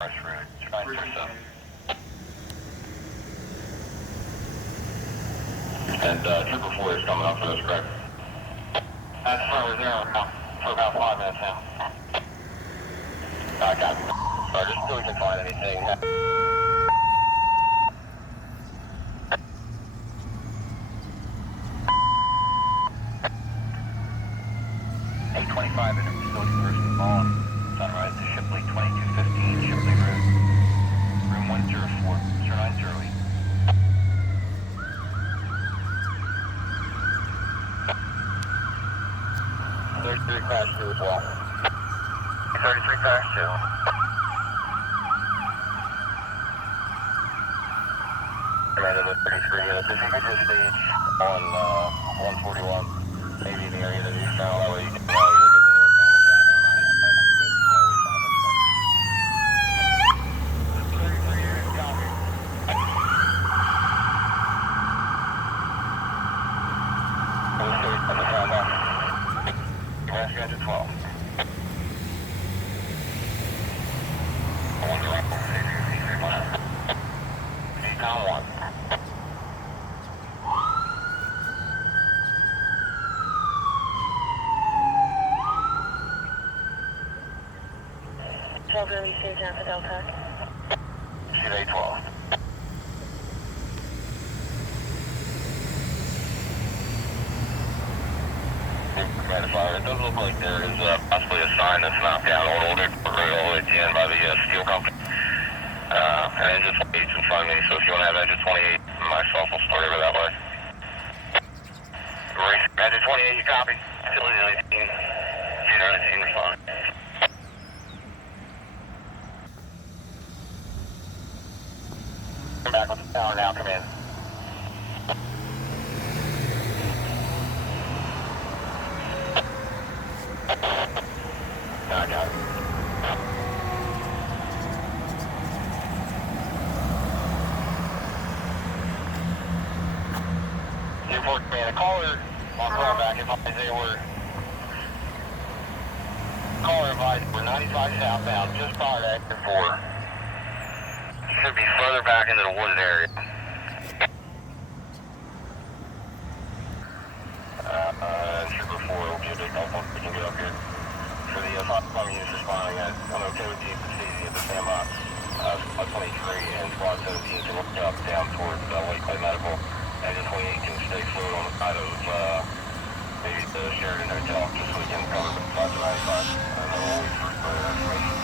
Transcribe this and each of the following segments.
And Trooper 4 is coming up for us, correct? That's further there for about 5 minutes now. I got it. Sorry, just until we can find anything. 825 in the facility first of all. Sunrise to Shipley 2215, Shipley Road. Room 104, 090. 33 crash 2 as well. 33 crash 2. Command of the 33 units. If you could just stage on 141, maybe in the area that he's now, that way you can get to Newark County, Engine 12. Decon 1. Release down for Delta. CA 12. It does look like there is possibly a sign that's knocked down on Old Airport Road all the way at the end by the steel company. And engine 28's in front of me, so if you want to have engine 28, myself will start over that way. Engine 28, you copy? Facility 19, Junior 19, respond. Come back with the tower now, come in. I got it. Newport command, caller, I'll call back advise caller advised we're 95 southbound, just prior to exit 4. Should be further back into the wooded area. Trooper 4 will be a big help once we can get up here. For the plumbing units responding, I'm okay with the easy at the sandbox. Squad 23 and Squad 17 can look up down towards Lake Clay Medical. Engine 28 can stay fluid on the side of maybe the Sheridan Hotel just so we can cover the sides of 95. And then we'll wait for further information.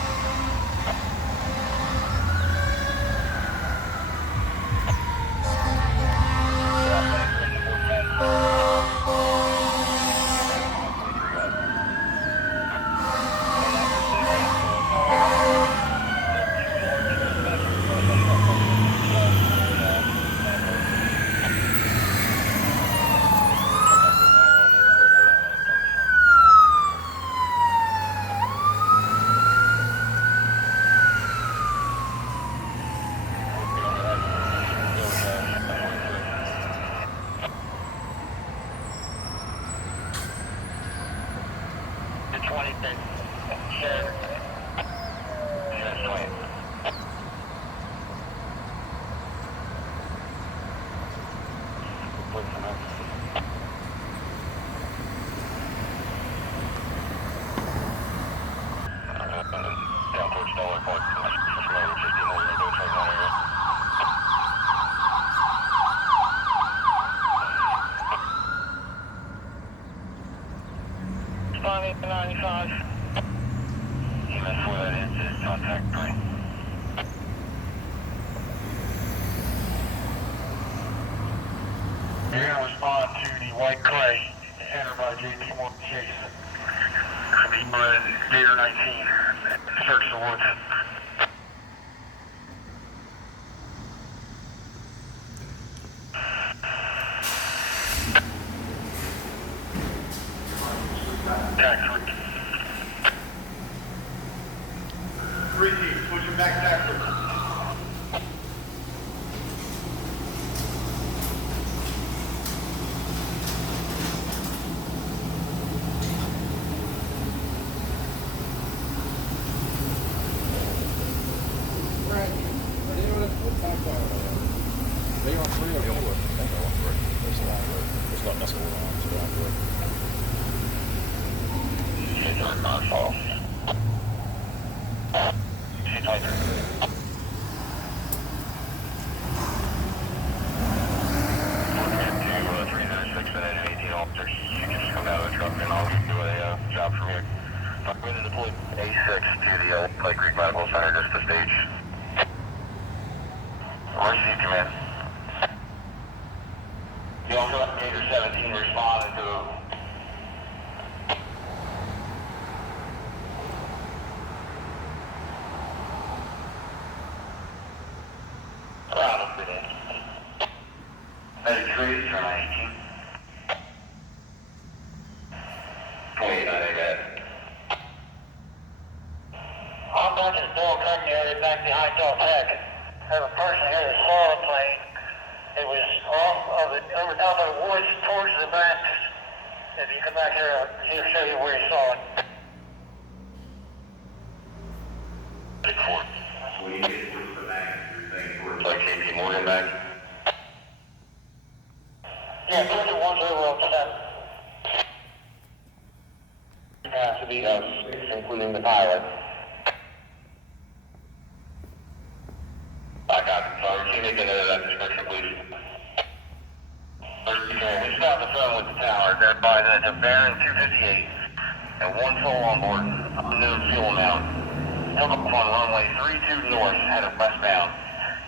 Down towards Delaware Park. Responding to 95. EMS 4 that is contact 3. You're going to respond to the white clay entered by JP Morgan Chase. Gator 19. Search the woods. Tax 3 teams, pushing back tax 3. They on 3 or 4? I think they're on 3. It's a long road. It's not messing with on, it's a long road. She's on non-fall. She's tighter. 306 and 18 officers. You can just come out of the truck and I'll do a job from here. I'm going to deploy A6 to the Clay Creek Medical Center just to stage. Receive command. You also have Gator 17 responding to around a bit in. Medic 3 is turn 18. 28 on that. I'm back in Bill Cutting area back behind Del Tech. There's a person here that saw the plane. It was over top of the woods towards the back. If you come back here, he'll show you where he saw it. Medic 4. When you get to the back, you're saying towards like KP Morgan back? Yeah, towards the ones over on 7. Has to be us, including the pilot. I got it. Sorry, can you make a note of that description, please? We stopped the phone with the tower. They're by the Baron 258 and one soul on board. Unknown fuel amount. Took up on runway 32 north, headed westbound.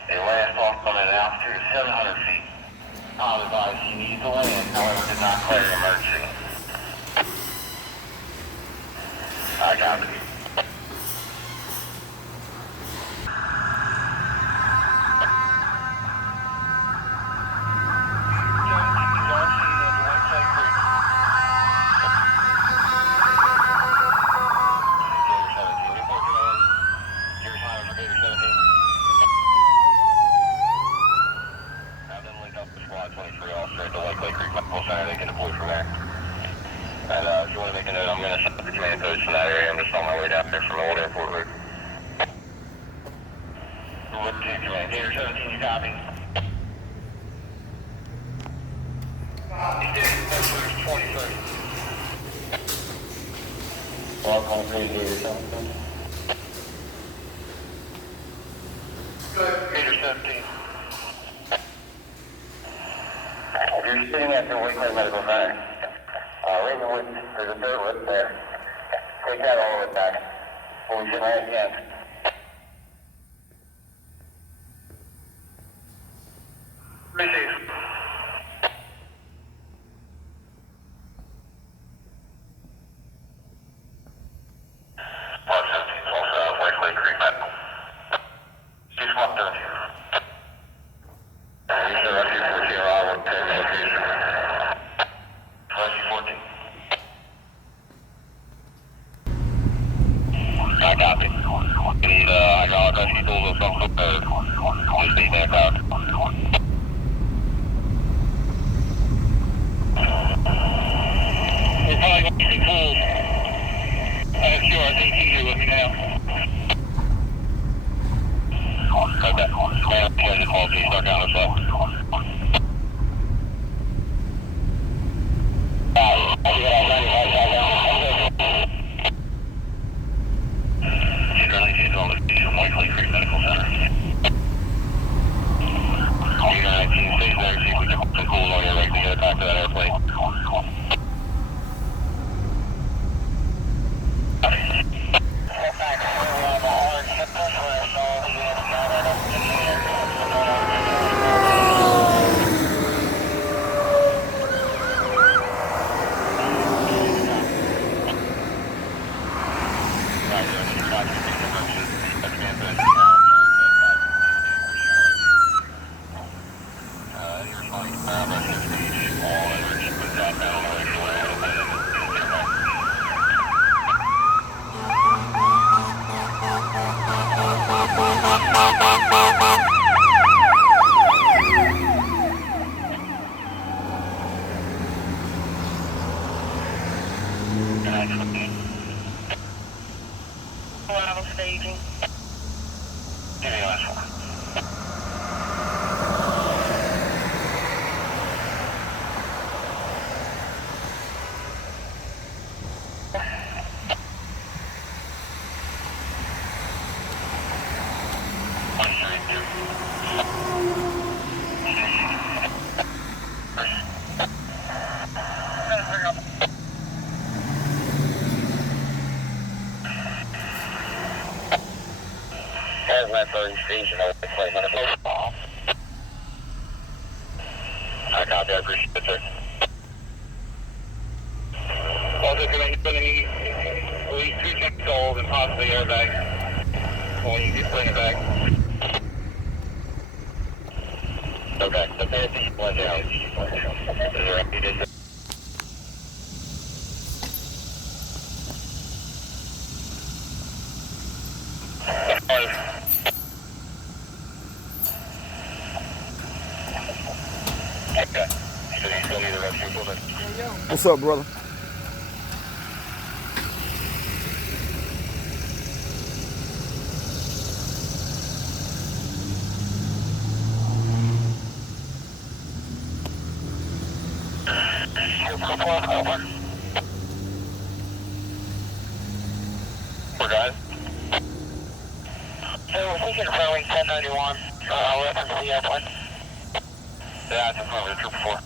They last off on an altitude of 700 feet. Tom advised he needed to land, however, did not declare an emergency. I got it. Gator 17, you copy? He's getting 23. Welcome, Gator 17. Good. Gator 17. You're sitting at the Wakeland Medical Center. Right in the woods, there's a dirt lip there. Take that all the way back. Before we get right again. Receive. Part 17 is also out of Wakeland Creek Medical. She's swapped down here. Use the rescue 14 arrival at 10 location. Rescue 14. I copy. We need hydraulic rescue tools of some sort. Just need that out. We're probably going to be cold. Sure, I think he's here with me now. Okay. Man, I just called you. Start down this way. She's on the station, Whiteley Creek Medical Center. Gator 19, stay there, see if we can put some cool on your leg to get it back to that airplane. hazmat for each station. I copy, I appreciate it, sir. Also, you're going to need at least 2 tank souls and possibly airbags when you bring it back. Okay, the fancy went down. Okay. So you still need the rescue equipment? What's up, brother? We're good. So we're thinking of Boeing 1091, reference to the airplane. Yeah, it's affirmative, Trooper 4.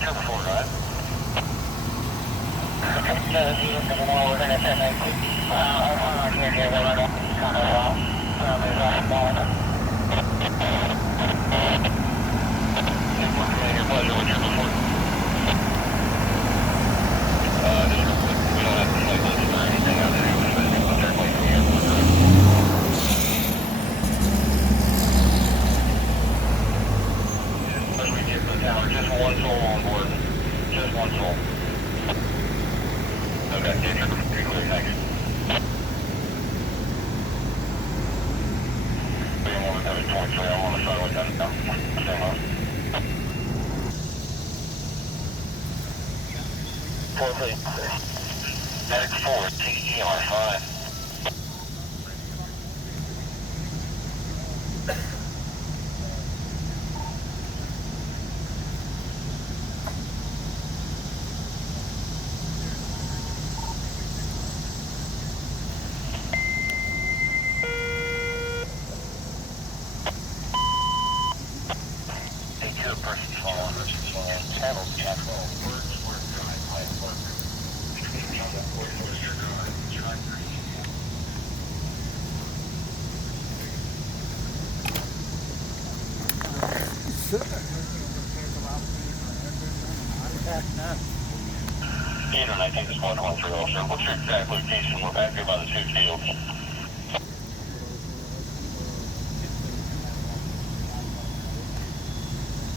Trooper 4, right? We're going to send a quick Fmartinjr here, but I don't kind of there's a moment. Your pleasure with Trooper 4. Just real quick, we don't have to flight list or anything out there. We're just going to airplane from the airport. As we get to the tower, just one soul on board. Just one soul. Okay, get your pretty clear, thanks. We don't want to have a 23, I want to start with that now. Same on. 4, Medic 4, TER 5. Person's falling, channel check. Word drive, high work. Between the other port and your drive, try for Either 19 is 113 officer. What's your exact location? We're back here by the 2 fields.